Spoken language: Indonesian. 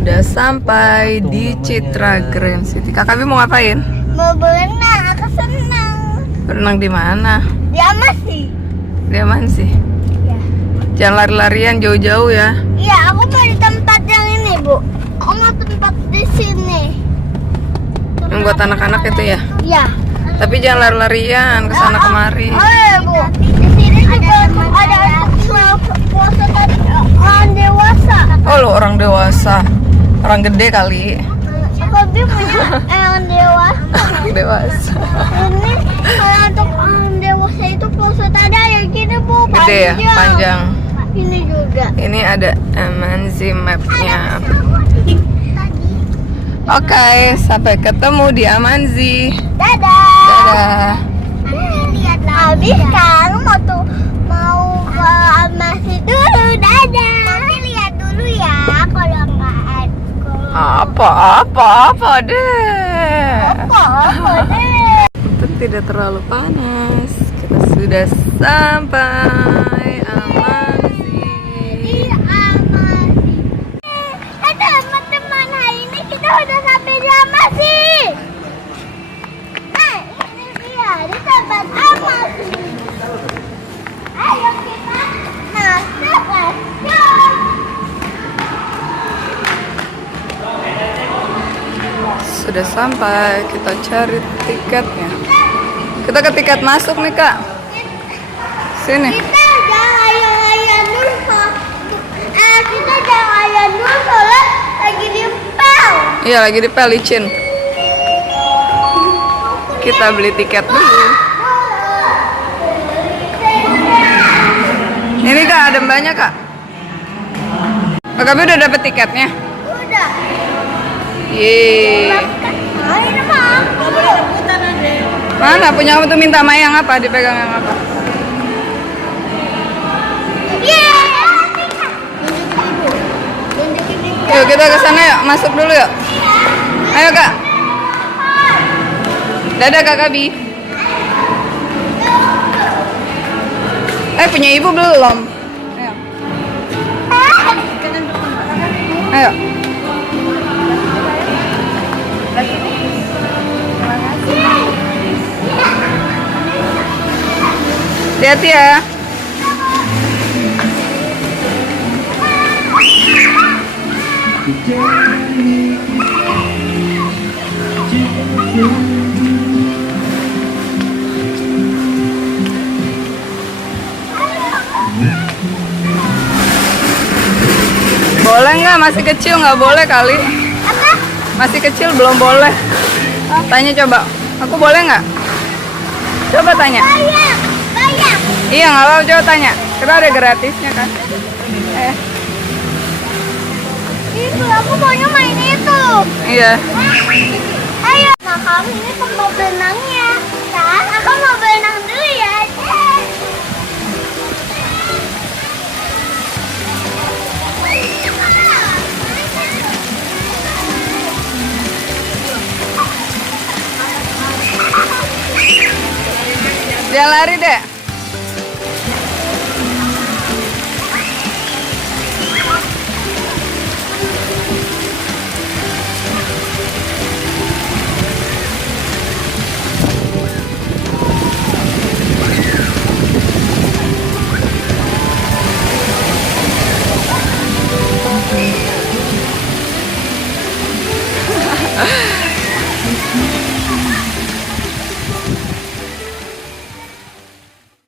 sudah sampai di Citra Grand City. Kakak Bi mau ngapain? Mau berenang, aku senang. Berenang di mana? Di Amasi. Di mana sih? Ya. Jangan lari-larian jauh-jauh ya. Iya, aku mau di tempat yang ini, Bu. Aku mau tempat di sini. Yang buat anak-anak itu ya. Iya. Tapi jangan lari-larian ke sana kemari. Bu. Di sini juga ada puasa tadi orang dewasa. Oh, lo orang dewasa. Orang gede kali. Tapi punya orang dewasa. Orang dewasa. Ini kalau untuk orang dewasa itu puasa tadi yang gini, Bu. Gede ya, panjang. Ini juga. Ini ada Amanzi map-nya. Oke, sampai ketemu di Amanzi. Dadah. Dadah. Lihat habis kan mau ke Amasi dulu. Dadah. Nanti lihat dulu ya kalau nggak ada. Apa deh. Apa deh. Itu tidak terlalu panas. Kita sudah sampai Amanzi. Di Amasi. Teman-teman, hari ini kita udah sampai di Amasi. Ini dia di tempat Amasi. Ayo kita masuk, let's go. Sudah sampai, kita cari tiketnya. Kita ke tiket masuk nih, Kak. Sini. Kita jangan ayah-ayah dulu. Kita jangan ayah dulu soalnya lagi di pel. Iya, lagi di Pelicin. Kita beli tiket dulu. Ini Kak, ada mbaknya, Kak. Kakak udah dapet tiketnya? Udah. Yeay. Ini mah aku. Mana punya kamu tuh, minta sama yang apa? Dipegang yang apa? Yuk kita ke sana yuk, masuk dulu yuk. Ayo Kak. Dadah Kakak Bi. Punya ibu belum? Ayo. Ayo. Hati-hati ya. Boleh nggak? Masih kecil nggak boleh kali. Apa? Masih kecil belum boleh. Tanya coba. Aku boleh nggak? Coba tanya. Bayar. Iya nggak apa-apa, coba tanya. Kita ada gratisnya kan. Itu aku maunya main itu. Iya. Ayo. Nah kamu ini tempat berenangnya. Kan? Aku mau berenang dulu ya. Jangan lari deh.